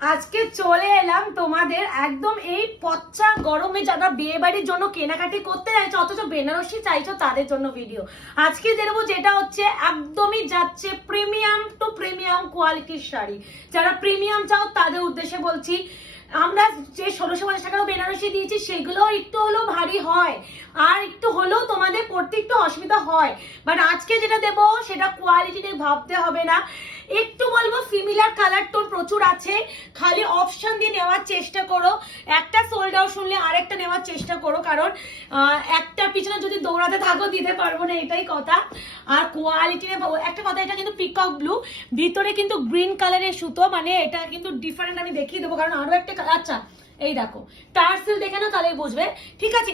আজকে চলে এলাম তোমাদের একদম এই পচ্চা গরমে যারা বিয়ে বাড়ির জন্য কেনাকাটি করতে চাইছো অথচ বেনারসি চাইছো তাদের জন্য ভিডিও। আজকে দেখবো যেটা হচ্ছে একদমই যাচ্ছে প্রিমিয়াম টু প্রিমিয়াম কোয়ালিটির শাড়ি। যারা প্রিমিয়াম চাও তাদের উদ্দেশ্যে বলছি, আমরা যে 1650 টাকারও বেনারসি দিয়েছি সেগুলো একটু হলেও ভারী হয় আর একটু হলেও তোমাদের পড়তে একটু অসুবিধা হয়, বাট আজকে যেটা দেবো সেটা কোয়ালিটি নিয়ে ভাবতে হবে না। একটু বলবো সিমিলার কালার টোন প্রচুর আছে, খালি অপশন দিয়ে নেওয়ার চেষ্টা করো। একটা সোল্ড আউট শুনলে আরেকটা নেওয়ার চেষ্টা করো, কারণ একটার পিছনে যদি দৌড়াতে থাকো দিতে পারবো না, এটাই কথা। আর কোয়ালিটি একটা কথা, এটা কিন্তু পিকক ব্লু, ভিতরে কিন্তু গ্রিন কালারের সুতো, মানে এটা কিন্তু ডিফারেন্ট, আমি দেখিয়ে দেবো কারণ আরো একটা আচ্ছা এই দেখো টার্সেল দেখে না তাহলে বুঝবে। ঠিক আছে,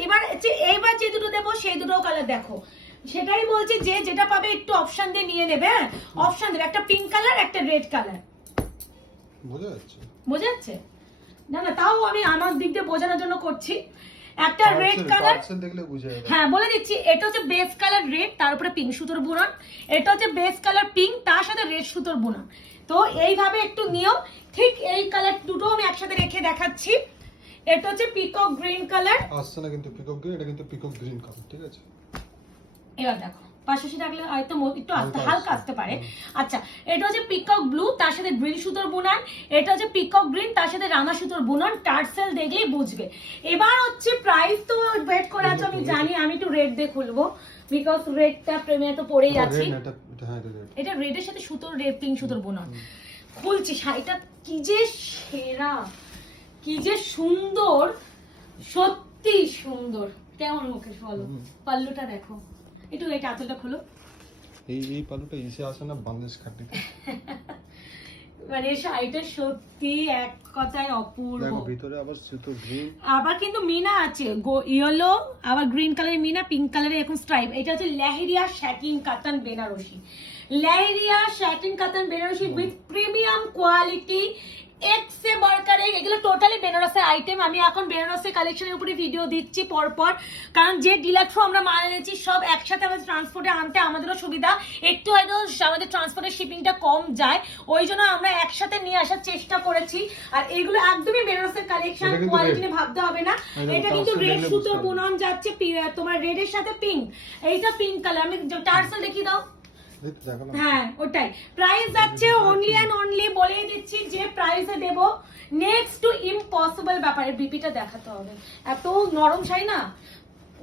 এইবার যে দুটো দেবো সেই দুটো কালার দেখো, সেটাই বলছি যে যেটা পাবে একটু অপশন দিয়ে নিয়ে নেবে। হ্যাঁ অপশন দেবে, একটা পিঙ্ক কালার একটা রেড কালার, বোঝা যাচ্ছে না? না তাও আমি আমার দিক দিয়ে বোঝানোর জন্য করছি। একটা রেড কালার, হ্যাঁ বলে দিচ্ছি, এটা হচ্ছে বেস কালার রেড, তার উপরে পিঙ্ক সুতোর বুনন। এটা হচ্ছে বেস কালার পিঙ্ক, তার সাথে রেড সুতোর বুনন। তো এইভাবে একটু নিও। ঠিক এই কালার দুটো আমি একসাথে রেখে দেখাচ্ছি। এটা হচ্ছে পিকক গ্রিন কালার, আসছে না কিন্তু পিকক গ্রিন, এটা কিন্তু পিকক গ্রিন কালার। ঠিক আছে, এবার দেখো পাশাপাশি রাখলে হয়তো একটু হালকা আসতে পারে। আচ্ছা, এটা হচ্ছে পিকক ব্লু, তার সাথে গ্রিন সুতোর বুনান। এটা হচ্ছে পিকক গ্রিন, তার সাথে রামা সুতোর বুনান। টার্সেল দেখলেই বুঝবে। এবার হচ্ছে প্রাইস তো ওয়েট করে আছো আমি জানি, আমি একটু রেড দিয়ে খুলবো বিকজ রেডটা প্রেমিয়া তো পরেই আছি। এটা রেডের সাথে সুতোর রেড পিঙ্ক সুতোর বুনান। খুলছি শাড়িটা, কি যে সেরা, কি যে সুন্দর, সত্যি সুন্দর। কেমন মুখে বলো? পাল্লুটা দেখো একটু, এটা আঁচলটা খুলো। এই পালুটা ইসে আসে না বাংলাদেশ খাটিতে। মানে শাড়িটা সত্যি এক কথায় অপূর্ব। দেখো ভিতরে আবার সুতো গ্রিন, আবার কিন্তু মিনা আছে, ইয়েলো, আবার গ্রিন কালারের মিনা, পিঙ্ক কালারের এখন স্ট্রাইপ। এটা হচ্ছে লেহেরিয়া শ্যাটিন কাতান বেনারসি, লেহেরিয়া শ্যাটিন কাতান বেনারসি উইথ প্রিমিয়াম কোয়ালিটি। এক্সে বারকারে এগুলো টোটালি বেনারসের আইটেম। আমি এখন বেনারসের কালেকশনের উপরে ভিডিও দিচ্ছি পরপর, কারণ যে ডিলাক্সও আমরা মাল এনেছি সব একসাথে আমাদের ট্রান্সপোর্টে আনতে আমাদেরও সুবিধা, একটু হয়তো আমাদের ট্রান্সপোর্টের শিপিংটা কম যায়, ওই জন্য আমরা একসাথে নিয়ে আসার চেষ্টা করেছি। আর এগুলো একদমই বেনারসের কালেকশন, কোয়ালিটি নিয়ে ভাবতে হবে না। এটা কিন্তু রেড সুতোর বুনন যাচ্ছে, তোমার রেডের সাথে পিঙ্ক। এইটা পিঙ্ক কালার, আমি টার্সেল দেখিয়ে দাও। হ্যাঁ ওটাই। প্রাইস যাচ্ছে অনলি এন্ড অনলি, বলে দিচ্ছি যে প্রাইসে দেব নেক্সট টু ইম্পসিবল ব্যাপার। বিপিটা দেখাতে হবে, এত নরম শাড়ি না।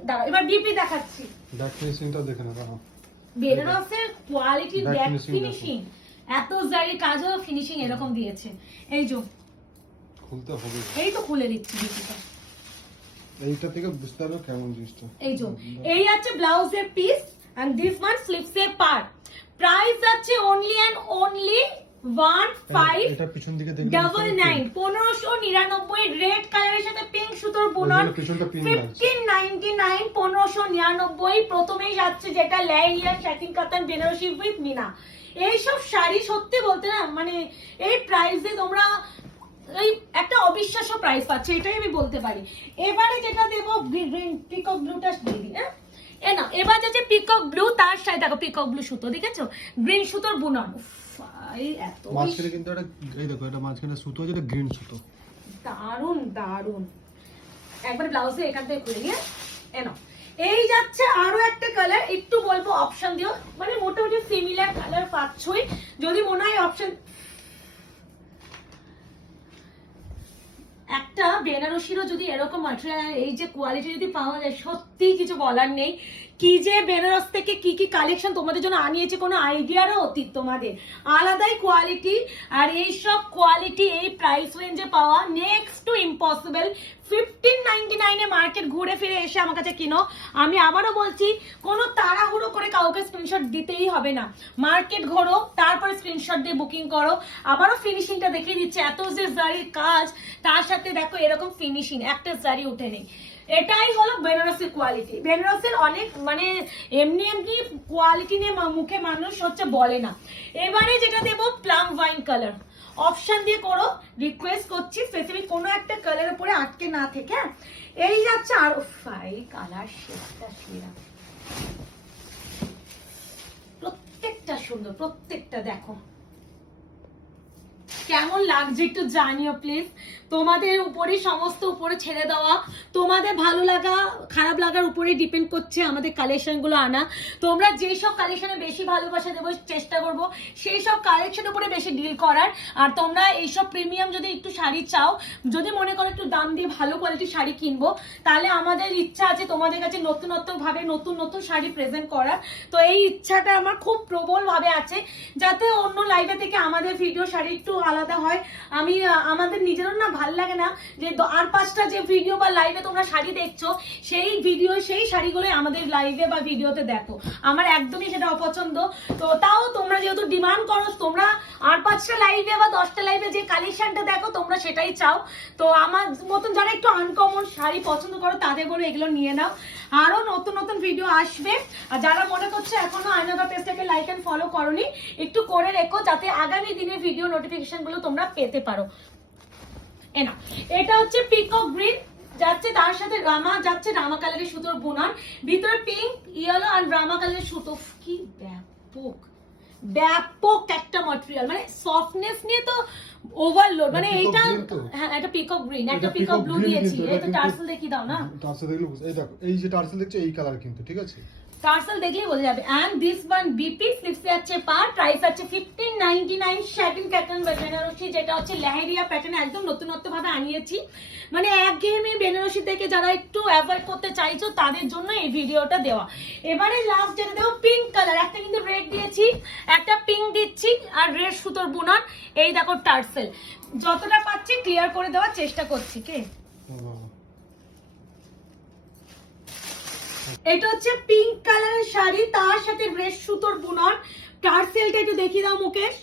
দাঁড়াও এবার বিপি দেখাচ্ছি। ব্যাক ফিনিশিংটা দেখে নাও। দাঁড়াও, বেনারসের কোয়ালিটি, ব্যাক ফিনিশিং, এত জারি কাজও ফিনিশিং এরকম দিয়েছে। এই যে খুলতে হবে, এই তো খুলে দিচ্ছি বিপিটা, এইটা থেকে বুঝতে হবে কেমন জিনিসটা। এই যে এই আছে ব্লাউজের piece and this one slips এর পার্ট। প্রাইস যাচ্ছে only and only 1599, 1599 রেড কালারের সাথে পিঙ্ক সুতোর বুনন, 1599, 1599। প্রথমেই যাচ্ছে যেটা লেহেরিয়া শ্যাটিন কাতান বেনারসি উইথ মিনা। এইসব শাড়ি সত্যি বলতে না, মানে এই প্রাইসে তোমরা এই একটা অবিশ্বাস্য প্রাইস পাচ্ছে, এটাই আমি বলতে পারি। এবারে যেটা দেবো গ্রিন পিকক ব্লুটা দিয়ে দিই। হ্যাঁ না, এবার যাচ্ছে পিকক ব্লু, তার সাথে দেখো পিকক ব্লু সুতো, দেখেছো গ্রিন সুতোর বুনন। এত মাঝখানে কিন্তু এটা, এই দেখো এটা মাঝখানে সুতো আছে, এটা গ্রিন সুতো, দারুন দারুন। একবার ব্লাউজে এখান থেকে খুলে নিয়ে এনো। এই যাচ্ছে আরো একটা কালার, একটু বলবো অপশন দিও, মানে মোটামুটি সিমিলার কালার পাচ্ছই, যদি মনে হয় অপশন। একটা বেনারসিরও যদি এরকম ম্যাটেরিয়াল, এই যে কোয়ালিটি যদি পাওয়া যায়, সত্যি কিছু বলার নেই। কি যে বেনারস থেকে কি কি কালেকশন তোমাদের জন্য আনিয়েছে, কোনো আইডিয়ারও অতীত তোমাদের, আলাদাই কোয়ালিটি। আর এই সব কোয়ালিটি এই প্রাইস রেঞ্জে পাওয়া নেক্সট টু ইম্পসিবল। 1599 মার্কেট ঘুরে ফিরে এসে আমার কাছে কিনো। আমি আবারও বলছি, কোনো তাড়াহুড়ো করে কাউকে স্ক্রিনশট দিতেই হবে না, মার্কেট ঘোরো তারপরে স্ক্রিনশট দিয়ে বুকিং করো। আবারও ফিনিশিংটা দেখিয়ে দিচ্ছে, এত যে জারির কাজ তার সাথে দেখো এরকম ফিনিশিং, একটা জারি উঠে নেই। এটাই হলো বেনারসের কোয়ালিটি। বেনারসের অনেক মানে এমনি এমনি কোয়ালিটি নিয়ে মুখে মানুষ হচ্ছে বলে না। এবারে যেটা দেবো প্লাম ওয়াইন কালার, অপশন দিয়ে করো, রিকোয়েস্ট করছি স্পেসিফিক কোনো একটা কালার উপরে আটকে না থেকে। এই যাচ্ছে আর ফাই কালার, সেটা সেরা, প্রত্যেকটা সুন্দর, প্রত্যেকটা দেখো কেমন লাগছে একটু জানিও প্লিজ। তোমাদের উপরে সমস্ত উপরে ছেড়ে দেওয়া, তোমাদের ভালো লাগা খারাপ লাগার উপরে ডিপেন্ড করছে আমাদের কালেকশনগুলো আনা। তোমরা যেসব কালেকশনে বেশি ভালোবাসা দেবো চেষ্টা করবো সেই সব কালেকশনের উপরে বেশি ডিল করার। আর তোমরা এইসব প্রিমিয়াম যদি একটু শাড়ি চাও, যদি মনে করো একটু দাম দিয়ে ভালো কোয়ালিটির শাড়ি কিনবো, তাহলে আমাদের ইচ্ছা আছে তোমাদের কাছে নতুনত্ব ভাবে নতুন নতুন শাড়ি প্রেজেন্ট করার। তো এই ইচ্ছাটা আমার খুব প্রবল ভাবে আছে, যাতে অন্য লাইভে থেকে আমাদের ভিডিও শাড়ি একটু আলাদা হয়। আমি আমাদের নিজেরও না ভাল লাগে না যে আর 5টা যে ভিডিও বা লাইভে তোমরা শাড়ি দেখছো সেই ভিডিও সেই শাড়িগুলো আমাদের লাইভে বা ভিডিওতে দেখো, আমার একদমই সেটা অপছন্দ। তো তাও তোমরা যেহেতু ডিমান্ড করো, তোমরা আর 5টা লাইভে বা 10টা লাইভে যে কালেকশনটা দেখো তোমরা সেটাই চাও। তো আমার মতন যারা একটু আনকমন শাড়ি পছন্দ করো তাদের বলে এগুলো নিয়ে নাও, আরো নতুন নতুন ভিডিও আসবে। আর যারা মনে করছে এখনো আয়নাঘর পেজটাকে লাইক এন্ড ফলো করোনি, একটু করে রেখো যাতে আগামী দিনের ভিডিও নোটিফিকেশন গুলো তোমরা পেতে পারো। এনা এটা হচ্ছে পিকক গ্রিন যাচ্ছে, তার সাথে রামা যাচ্ছে, রামা কালারের সুতোর বুনান, ভিতরে পিঙ্ক ইয়েলো আর রামা কালারের সুতো। কি ব্যাপক ব্যাপক একটা ম্যাটেরিয়াল, মানে সফটনেস নিয়ে তো ওভারলোড। মানে এইটা হ্যাঁ এটা পিকক গ্রিন, একটা পিকক ব্লু দিয়েছি। এই তো টার্সেল দেখি দাও না, টার্সেল দেখলে এই দেখো, এই যে টার্সেল দেখছো এই কালার কিন্তু, ঠিক আছে? টার্সেল দেখলেই বোঝা যাবে। And this one BP slips আছে পার, প্রাইস আছে 1599 স্যাটিন প্যাটার্ন বা বেনারসি, যেটা হচ্ছে লেহেরিয়া প্যাটার্ন, একদম নতুনত্ব ভাবে আনিয়েছি। মানে একঘেয়েমি বেনারসি থেকে যারা একটু অ্যাভয়েড করতে চাইছো তাদের জন্য এই ভিডিওটা দেওয়া। এবারে লাস্ট যেটা দেবো পিঙ্ক কালার, একটা কিন্তু রেড দিয়েছি, একটা পিঙ্ক দিচ্ছি আর রেড সুতোর বুনান। এই দেখো টার্সেল, যতটা পাচ্ছি ক্লিয়ার করে দেওয়ার চেষ্টা করছি। কে এটা হচ্ছে পিঙ্ক কালারের শাড়ি, তার সাথে রেড সুতোর বুনন। টার্সেলটা একটু দেখিয়ে দাও মুকেশ,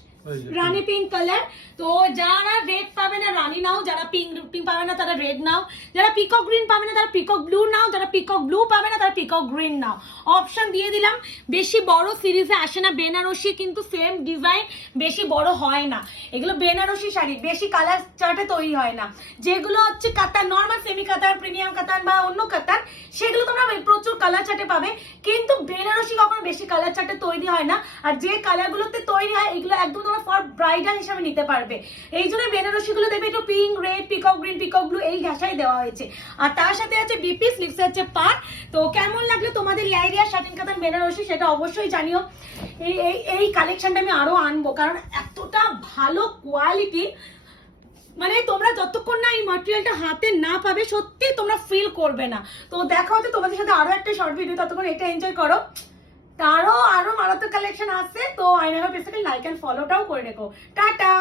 রানী পিঙ্ক কালার। তো যারা রেড পাবে না রানী নাও, যারা পিঙ্ক পাবে না তারা রেড নাও, যারা পিকক গ্রিন পাবে না তারা পিকক ব্লু নাও, যারা পিকক ব্লু পাবে না তারা পিকক গ্রিন নাও। অপশন দিয়ে দিলাম। বেশি বড় সিরিজে আসে না বেনারসি, কিন্তু সেম ডিজাইন বেশি বড় হয় না। এগুলো বেনারসি শাড়ি বেশি কালার চার্টে তৈরি হয় না। যেগুলো হচ্ছে কাতান, নর্মাল সেমি কাতান, প্রিমিয়াম কাতান বা অন্য কাতান, সেগুলো তোমরা প্রচুর কালার চার্টে পাবে, কিন্তু বেনারসি কখনো বেশি কালার চার্টে তৈরি হয় না। আর যে কালারগুলোতে তৈরি হয় এগুলো একদম তোমরা ফর ব্রাইডাল হিসাবে নিতে পারবে। এই জন্য বেনারসি গুলো দেবে একটু pink, red, peacock green, peacock blue এই ঘাসাই দেওয়া হয়েছে। আর তার সাথে আছে বিপি স্লিভস আছে পার। তো কেমন লাগলো তোমাদের লাইরিয়া শাটিন কাতান বেনারসি সেটা অবশ্যই জানিও। এই কালেকশনটা আমি আরো আনবো, কারণ এতটা ভালো কোয়ালিটি, মানে তোমরা যতক্ষণ না এই ম্যাটেরিয়ালটা হাতে না পাবে সত্যি তোমরা ফিল করবে না। তো দেখা হচ্ছে তোমাদের সাথে আরো একটা শর্ট ভিডিও, ততক্ষণ এটা এনজয় করো। তারও আরো মারাত্মক কালেকশন আছে, তো আয়নাঘর পেজটাকে লাইক এন্ড ফলোটাও করে রেখো। টাটা।